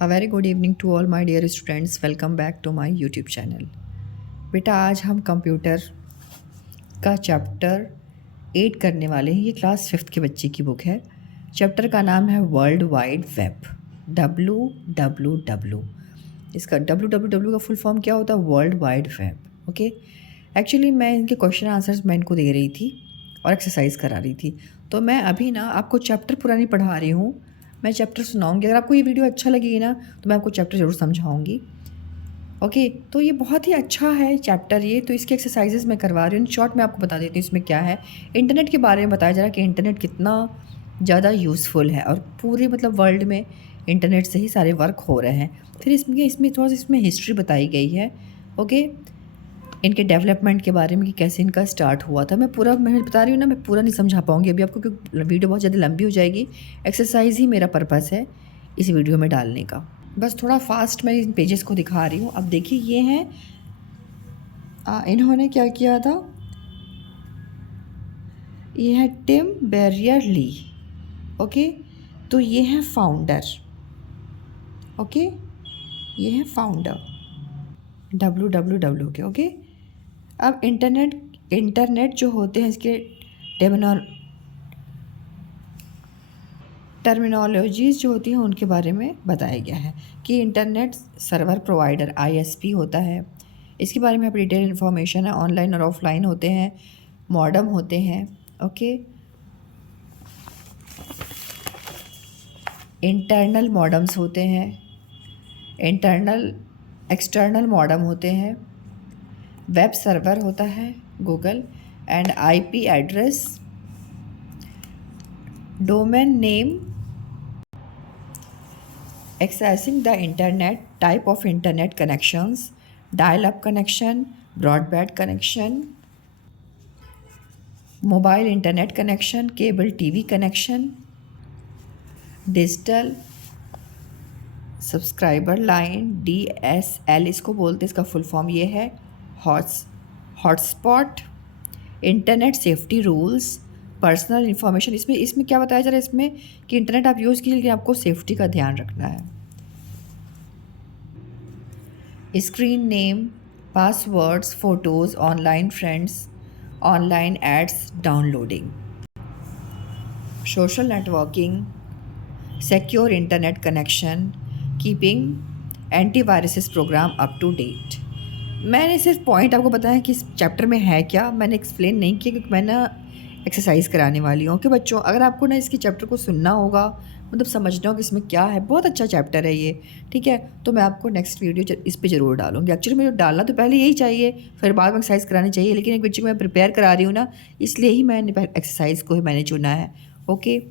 A very good evening to all my dear students. Welcome back to my YouTube channel. बेटा आज हम computer का chapter 8 करने वाले हैं। ये क्लास 5th के बच्चे की बुक है। चैप्टर का नाम है वर्ल्ड वाइड वेब, WWW। इसका WWW का फुल फॉर्म क्या होता है? World wide web. Okay, actually मैं इनके क्वेश्चन आंसर्स मैं इनको दे रही थी और एक्सरसाइज करा रही थी। तो मैं अभी ना आपको चैप्टर पूरा नहीं पढ़ा रही हूँ, मैं चैप्टर सुनाऊंगी। अगर आपको ये वीडियो अच्छा लगेगी ना तो मैं आपको चैप्टर ज़रूर समझाऊंगी। ओके, तो ये बहुत ही अच्छा है चैप्टर ये। तो इसके एक्सरसाइजेज मैं करवा रही हूँ। शॉर्ट में आपको बता देती हूँ इसमें क्या है। इंटरनेट के बारे में बताया जा रहा है कि इंटरनेट कितना ज़्यादा यूज़फुल है और पूरे मतलब वर्ल्ड में इंटरनेट से ही सारे वर्क हो रहे हैं। फिर इसमें थोड़ा सा इसमें हिस्ट्री बताई गई है। ओके, इनके डेवलपमेंट के बारे में कि कैसे इनका स्टार्ट हुआ था। मैं बता रही हूँ ना, मैं पूरा नहीं समझा पाऊँगी अभी आपको क्योंकि वीडियो बहुत ज़्यादा लंबी हो जाएगी। एक्सरसाइज ही मेरा पर्पस है इस वीडियो में डालने का। बस थोड़ा फास्ट मैं इन पेजेस को दिखा रही हूँ। अब देखिए ये हैं, इन्होंने क्या किया था। ये है टिम बेरियर-ली। ओके, तो ये है फाउंडर। ओके, ये है फाउंडर WWW के। ओके, अब इंटरनेट जो होते हैं इसके टर्मिनोलॉजीज़ जो होती हैं उनके बारे में बताया गया है कि इंटरनेट सर्वर प्रोवाइडर ISP होता है। इसके बारे में यहाँ पर डिटेल इन्फॉर्मेशन है। ऑनलाइन और ऑफलाइन होते हैं, मॉडम होते हैं। ओके, इंटरनल मॉडम्स होते हैं, एक्सटर्नल मॉडम होते हैं, वेब सर्वर होता है Google, and IP address, domain name, accessing the internet, type of internet connections, dial-up connection, broadband connection, mobile internet connection, cable TV connection, digital subscriber line DSL इसको बोलते हैं। इसका full form ये है hotspot, internet safety rules, personal information. इसमें क्या बताया जा रहा है इसमें कि इंटरनेट आप यूज़ कीजिए लेकिन आपको सेफ्टी का ध्यान रखना है। Screen name, passwords, photos, online friends, online ads, downloading, social networking, secure internet connection, keeping antiviruses program up to date. मैंने सिर्फ पॉइंट आपको बताया कि इस चैप्टर में है क्या, मैंने एक्सप्लेन नहीं किया क्योंकि मैं ना एक्सरसाइज कराने वाली हूँ। कि बच्चों अगर आपको ना इसके चैप्टर को सुनना होगा, मतलब समझना होगा कि इसमें क्या है, बहुत अच्छा चैप्टर है ये। ठीक है, तो मैं आपको नेक्स्ट वीडियो इस पर ज़रूर डालूंगी। एक्चुअली मुझे डालना तो पहले यही चाहिए, फिर बाद में एक्सरसाइज करानी चाहिए, लेकिन एक बच्चे को मैं प्रिपेयर करा रही हूँ ना, इसलिए ही मैंने एक्सरसाइज को ही मैंने चुना है। ओके,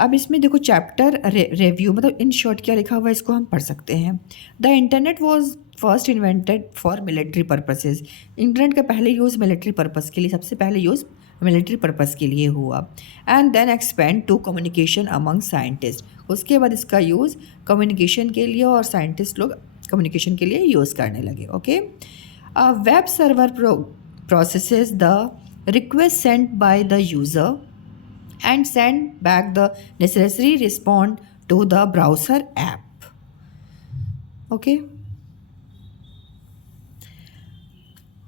अब इसमें देखो चैप्टर रिव्यू, मतलब इन शॉर्ट क्या लिखा हुआ है इसको हम पढ़ सकते हैं। The internet was first invented for military purposes. Internet का पहले यूज़ मिलिट्री पर्पस के लिए, सबसे पहले यूज़ मिलिट्री पर्पस के लिए हुआ। And then expand to communication among scientist. उसके बाद इसका यूज़ कम्युनिकेशन के लिए और साइंटिस्ट लोग कम्युनिकेशन के लिए यूज़ करने लगे। Okay, web server processes the request sent by the user and send back the necessary response to the browser app. Okay,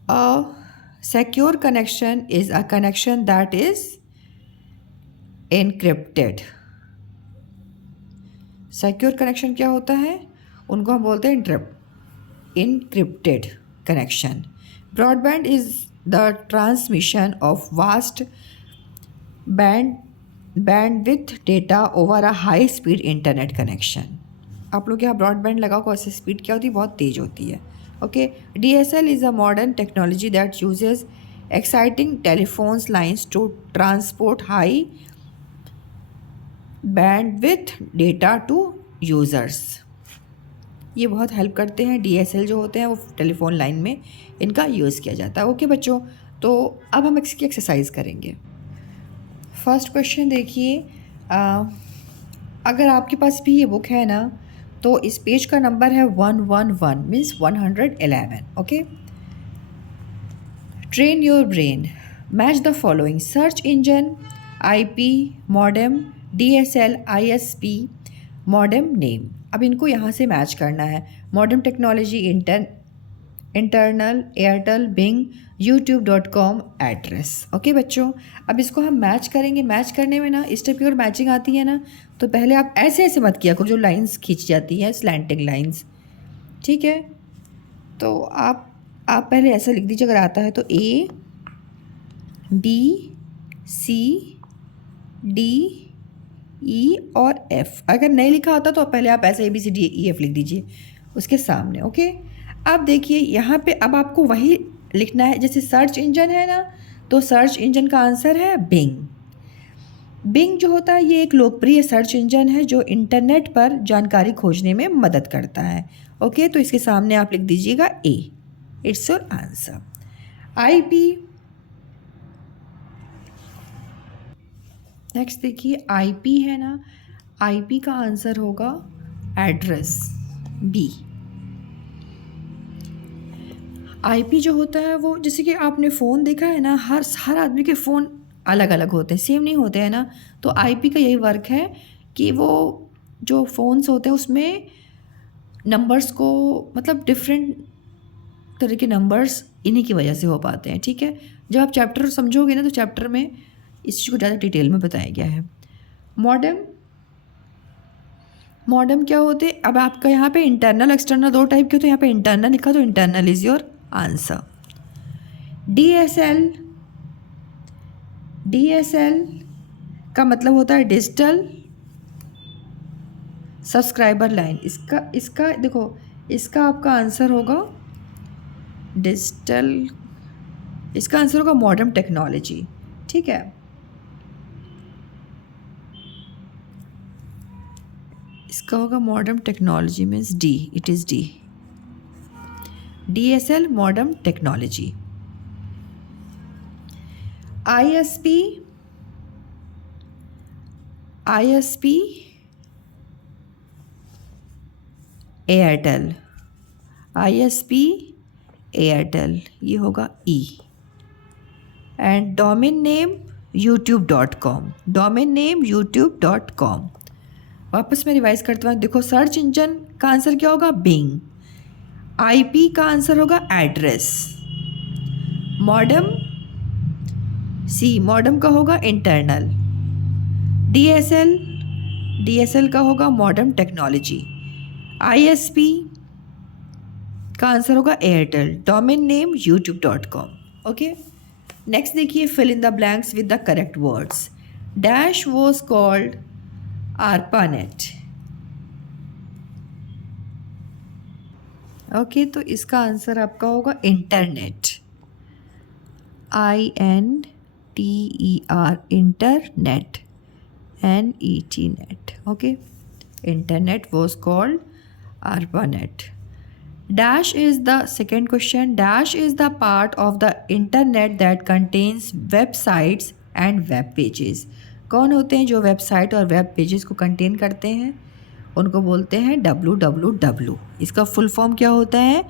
a secure connection is a connection that is encrypted. Secure connection क्या होता है? उनको हम बोलते हैं encrypted connection. Broadband is the transmission of vast bandwidth data over a high speed internet connection. आप लोग यहाँ ब्रॉडबैंड लगाओ, उससे स्पीड क्या होती है? बहुत तेज़ होती है। Okay, DSL is a modern technology that uses exciting telephones lines to transport high bandwidth data to users. ये बहुत हेल्प करते हैं। DSL जो होते हैं वो टेलीफोन लाइन में इनका यूज़ किया जाता है। ओके बच्चों, तो अब हम इसकी एक्सरसाइज करेंगे। फर्स्ट क्वेश्चन देखिए, अगर आपके पास भी ये बुक है ना तो इस पेज का नंबर है 111 means 111। Okay, train your brain, match the following, search engine, IP, modem, DSL, ISP, modem name. अब इनको यहाँ से मैच करना है। Modern technology internal Airtel Bing youtube.com address. Okay बच्चों, अब इसको हम मैच करेंगे। मैच करने में ना इस टाइप की अगर मैचिंग आती है ना, तो पहले आप ऐसे ऐसे मत किया करो जो लाइंस खींच जाती हैं, स्लैंटिंग लाइंस, ठीक है। तो आप पहले ऐसा लिख दीजिए अगर आता है तो A B C D E और F। अगर नहीं लिखा होता तो पहले आप ऐसे ABCDEF लिख दीजिए उसके सामने। ओके, अब देखिए यहाँ पे अब आपको वही लिखना है जैसे सर्च इंजन है ना, तो सर्च इंजन का आंसर है बिंग। बिंग जो होता है ये एक लोकप्रिय सर्च इंजन है जो इंटरनेट पर जानकारी खोजने में मदद करता है। ओके, तो इसके सामने आप लिख दीजिएगा A, it's your answer. IP, next देखिए IP है ना, IP का आंसर होगा एड्रेस B। IP जो होता है वो जैसे कि आपने फ़ोन देखा है ना, हर आदमी के फ़ोन अलग अलग होते हैं, सेम नहीं होते हैं ना। तो IP का यही वर्क है कि वो जो फ़ोन्स होते हैं उसमें नंबर्स को मतलब डिफरेंट तरह के नंबर्स इन्हीं की वजह से हो पाते हैं, ठीक है। जब आप चैप्टर समझोगे ना तो चैप्टर में इस चीज़ को ज़्यादा डिटेल में बताया गया है। मॉडेम क्या होते हैं, अब आपका यहाँ पे इंटरनल एक्सटर्नल दो टाइप के, तो यहाँ पे इंटरनल लिखा तो internal is your answer. DSL का मतलब होता है डिजिटल सब्सक्राइबर लाइन। इसका देखो, इसका आपका आंसर होगा डिजिटल, इसका आंसर होगा मॉडर्न टेक्नोलॉजी, ठीक है। इसका होगा modern technology means D, it is D। DSL modern technology. ISP Airtel, Airtel ये होगा E। And domain name youtube.com, वापस मैं रिवाइज करता हूँ। देखो, सर्च इंजन का आंसर क्या होगा बिंग, IP का आंसर होगा एड्रेस, मॉडम का होगा इंटरनल, DSL का होगा मॉडर्न टेक्नोलॉजी, ISP का आंसर होगा Airtel, domain name youtube.com। Okay, next देखिए fill in the blanks with the correct words. Dash was called ARPANET। ओके, तो इसका आंसर आपका होगा internet, INTER, internet, NET net. Okay, internet was called ARPANET। Dash is the second question. Dash is the part of the internet that contains websites and web pages. कौन होते हैं जो website और वेब पेजेस को contain करते हैं? उनको बोलते हैं www। इसका फुल फॉर्म क्या होता है?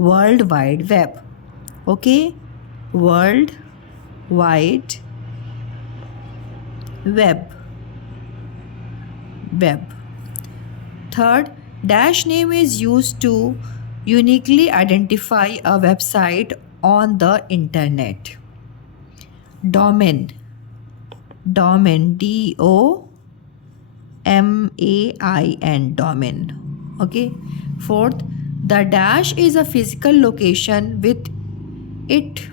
World wide web. Okay, world wide web. Third, dash name is used to uniquely identify a website on the internet. Domain, DOMAIN, domain. Okay. Fourth, the dash is a physical location. With it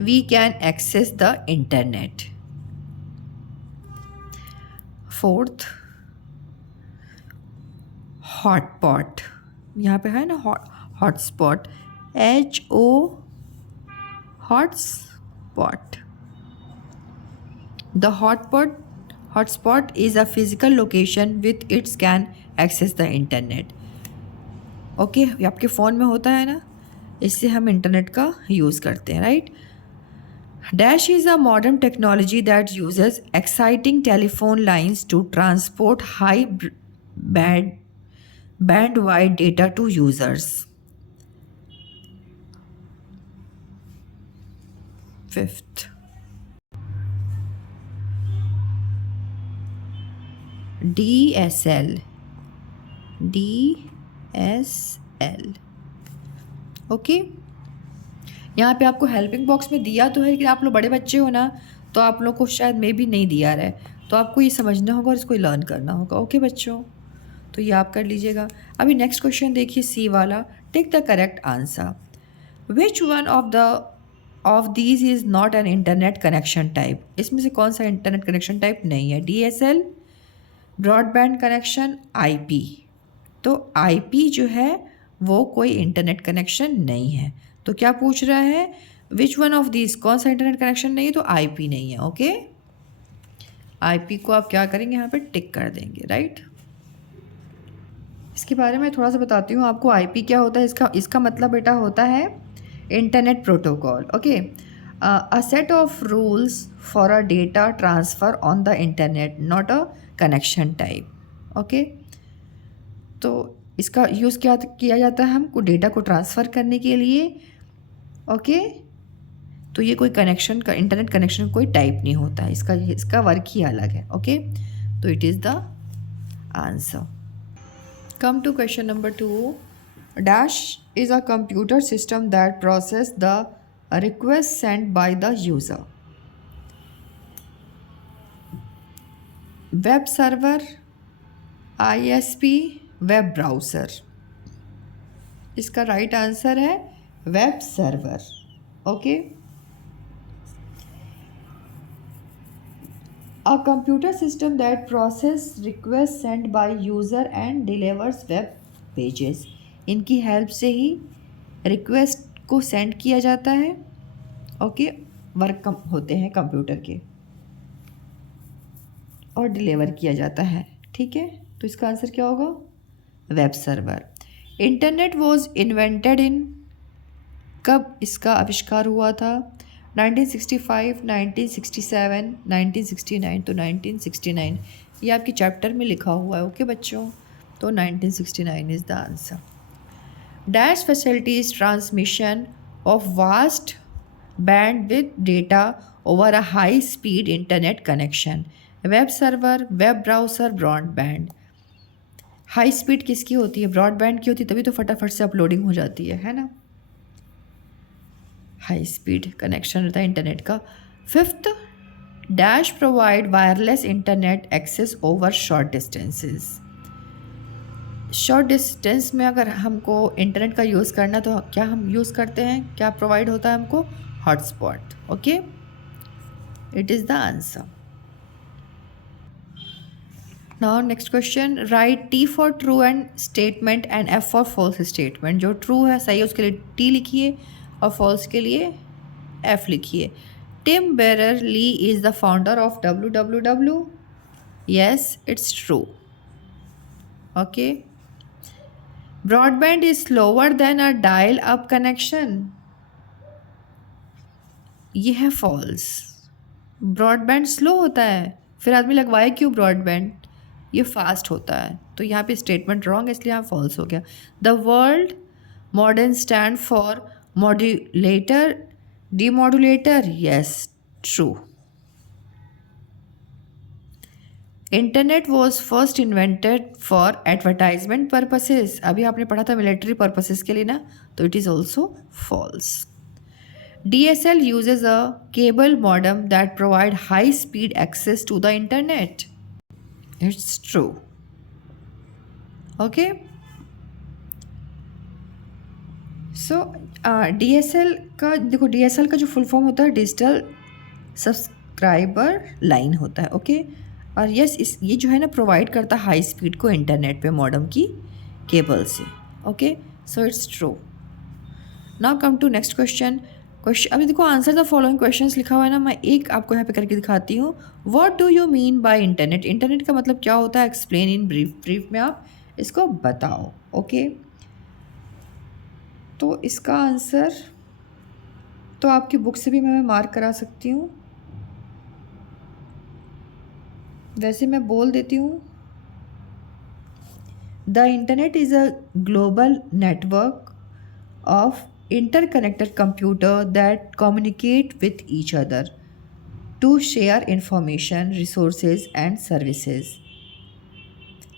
we can access the internet. Fourth, hotspot, यहाँ पे है ना hotspot, HO hotspot. The hotspot is a physical location with its can access the internet. Okay, आपके phone में होता है ना, इससे हम इंटरनेट का यूज़ करते हैं, right. Dash is a modern technology that uses exciting telephone lines to transport high bandwidth data to users. Fifth, DSL DSL। Okay, यहाँ पे आपको हेल्पिंग बॉक्स में दिया तो है, लेकिन आप लोग बड़े बच्चे हो ना, तो आप लोग को शायद मे भी नहीं दिया रहा है, तो आपको ये समझना होगा और इसको लर्न करना होगा। ओके बच्चों, तो ये आप कर लीजिएगा। अभी नेक्स्ट क्वेश्चन देखिए, सी वाला, take the correct answer. Which one of these is not an internet connection type? इसमें से कौन सा इंटरनेट कनेक्शन टाइप नहीं है? DSL, broadband connection, IP। तो IP जो है वो कोई इंटरनेट कनेक्शन नहीं है। तो क्या पूछ रहा है, विच वन ऑफ दिस, कौन सा इंटरनेट कनेक्शन नहीं है? तो IP नहीं है। ओके, IP को आप क्या करेंगे, यहाँ पे टिक कर देंगे, राइट। इसके बारे में थोड़ा सा बताती हूँ आपको। IP क्या होता है, इसका मतलब बेटा होता है internet protocol. Okay, a set of rules for a data transfer on the internet, not a connection type. Okay, तो इसका यूज़ क्या किया जाता है, हमको डेटा को ट्रांसफ़र करने के लिए। ओके, तो ये कोई कनेक्शन का, इंटरनेट कनेक्शन कोई टाइप नहीं होता है, इसका वर्क ही अलग है। ओके, तो it is the answer. Come to question number 2. Dash is a computer system that process the request sent by the user. Web server, ISP, web browser. इसका right answer है web server. Okay, a computer system that process requests sent by user and delivers web pages। इनकी help से ही request को send किया जाता है। Okay, work होते हैं कंप्यूटर के और डिलीवर किया जाता है। ठीक है, तो इसका आंसर क्या होगा, web server. Internet was invented in, कब इसका आविष्कार हुआ था? 1965, 1967, 1969। तो 1969 ये आपके चैप्टर में लिखा हुआ है। ओके बच्चों, तो 1969 is the answer. Dash facilities transmission of vast band with data over a high speed internet connection. Web server, web browser, broadband. High speed किसकी होती है? ब्रॉडबैंड की होती है, तभी तो फटाफट से अपलोडिंग हो जाती है ना। हाई स्पीड कनेक्शन रहता है इंटरनेट का। Fifth, dash provide wireless internet access over short distances. Short distance में अगर हमको इंटरनेट का यूज़ करना, तो क्या हम यूज़ करते हैं, क्या प्रोवाइड होता है हमको? Hotspot. Okay, it is the answer. Now next question, right T for true and statement and F for false statement. जो ट्रू है, सही है, उसके लिए T लिखिए और फॉल्स के लिए F लिखिए। टिम बेरर Lee is the founder of www। Yes, it's true. Okay, broadband is slower than a dial up connection. ये है फॉल्स। ब्रॉडबैंड स्लो होता है, फिर आदमी लगवाए क्यों ब्रॉडबैंड? ये फास्ट होता है। तो यहाँ पे स्टेटमेंट रॉन्ग है, इसलिए यहाँ फॉल्स हो गया। The world modern stand for modulator, demodulator. Yes, true. Internet was first invented for advertisement purposes. अभी आपने पढ़ा था मिलिट्री पर्पसेस के लिए ना, तो it is also false. DSL uses a cable modem that provide high speed access to the internet. It's true. Okay. So DSL का देखो, DSL का जो फुल फॉर्म होता है डिजिटल सब्सक्राइबर लाइन होता है। ओके, और यस, ये जो है ना प्रोवाइड करता है हाई स्पीड को इंटरनेट पे मॉडेम की केबल से। Okay, so it's true. Now come to next question. अभी देखो, आंसर द फॉलोइंग क्वेश्चंस लिखा हुआ है ना, मैं एक आपको यहाँ पे करके दिखाती हूँ। What do you mean by internet? Internet का मतलब क्या होता है? एक्सप्लेन इन ब्रीफ में आप इसको बताओ। ओके, तो इसका आंसर तो आपकी बुक से भी मैं मार्क करा सकती हूँ, वैसे मैं बोल देती हूँ। The internet is a global network of interconnected computer that communicate with each other to share information, resources and services.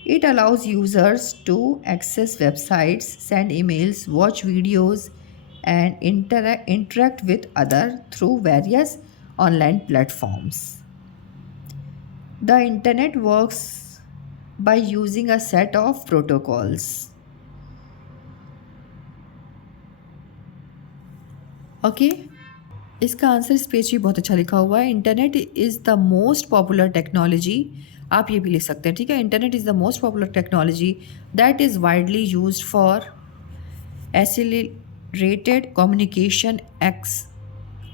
It allows users to access websites, send emails, watch videos, and interact with others through various online platforms. The internet works by using a set of protocols. Okay इसका answer इस page पे बहुत अच्छा लिखा हुआ है. Internet is the most popular technology. आप ये भी लिख सकते हैं, ठीक है. Internet is the most popular technology that is widely used for accelerated communication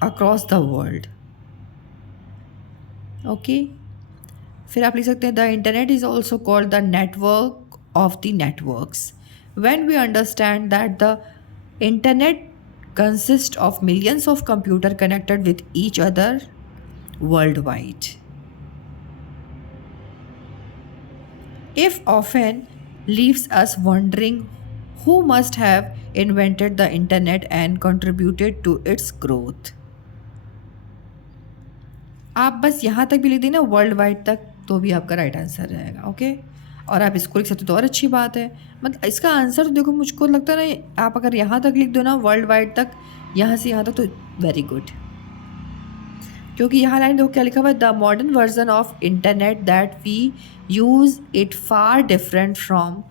across the world. Okay फिर आप लिख सकते हैं the internet is also called the network of the networks. When we understand that the internet consists of millions of computers connected with each other worldwide. If often leaves us wondering who must have invented the internet and contributed to its growth. आप बस यहाँ तक भी लिख देना world wide तक तो भी आपका राइट आंसर रहेगा. ओके और आप इसको लिख सकते हो तो और अच्छी बात है. मतलब इसका आंसर देखो मुझको लगता है ना आप अगर यहाँ तक लिख दो ना वर्ल्ड वाइड तक यहाँ से यहाँ तक तो वेरी गुड. क्योंकि यहाँ लाइन देखो क्या लिखा हुआ है the modern version of internet that we use it far different from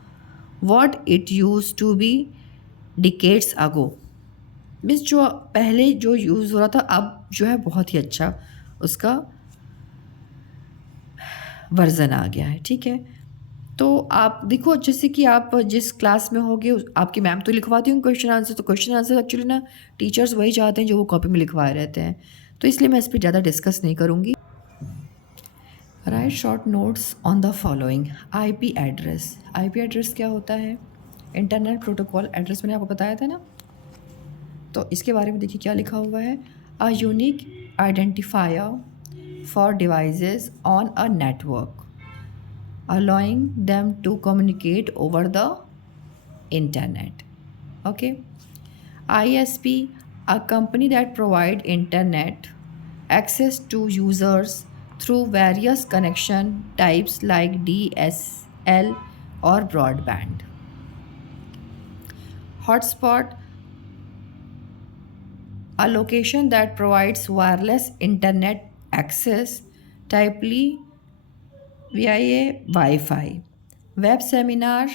what it use to be decades ago. Means जो पहले जो यूज़ हो रहा था अब जो है बहुत ही अच्छा उसका वर्जन आ गया है. ठीक है तो आप देखो जैसे कि आप जिस क्लास में होगे आपकी मैम तो लिखवाती हूँ क्वेश्चन आंसर. तो क्वेश्चन आंसर एक्चुअली ना टीचर्स वही चाहते हैं जो वो कॉपी में लिखवाए रहते हैं. तो इसलिए मैं इस पर ज़्यादा डिस्कस नहीं करूँगी. Right short notes on the following. IP address. IP address क्या होता है? Internet protocol address. मैंने आपको बताया था ना. तो इसके बारे में देखिए क्या लिखा हुआ है. A unique identifier for devices on a network allowing them to communicate over the internet. Okay. ISP, a company that provide internet access to users through various connection types like DSL or broadband. Hotspot, a location that provides wireless internet access typically via Wi-Fi. Web seminar,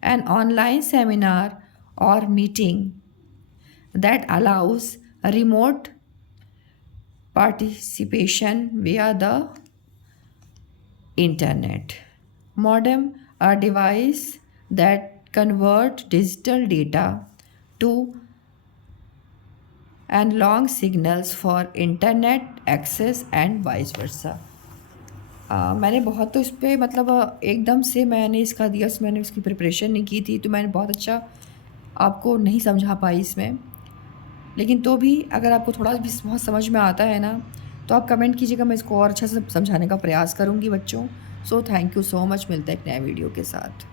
an online seminar or meeting that allows remote participation via the internet. Modem, a device that converts digital data to and long signals for internet access and vice versa. मैंने बहुत तो इस पर मतलब एकदम से मैंने इसका दिया मैंने उसकी प्रिपरेशन नहीं की थी तो मैंने बहुत अच्छा आपको नहीं समझा पाई इसमें. लेकिन तो भी अगर आपको थोड़ा भी बहुत समझ में आता है ना तो आप कमेंट कीजिएगा. मैं इसको और अच्छा से समझाने का प्रयास करूँगी बच्चों. So thank you so much. मिलता है एक नए वीडियो के साथ.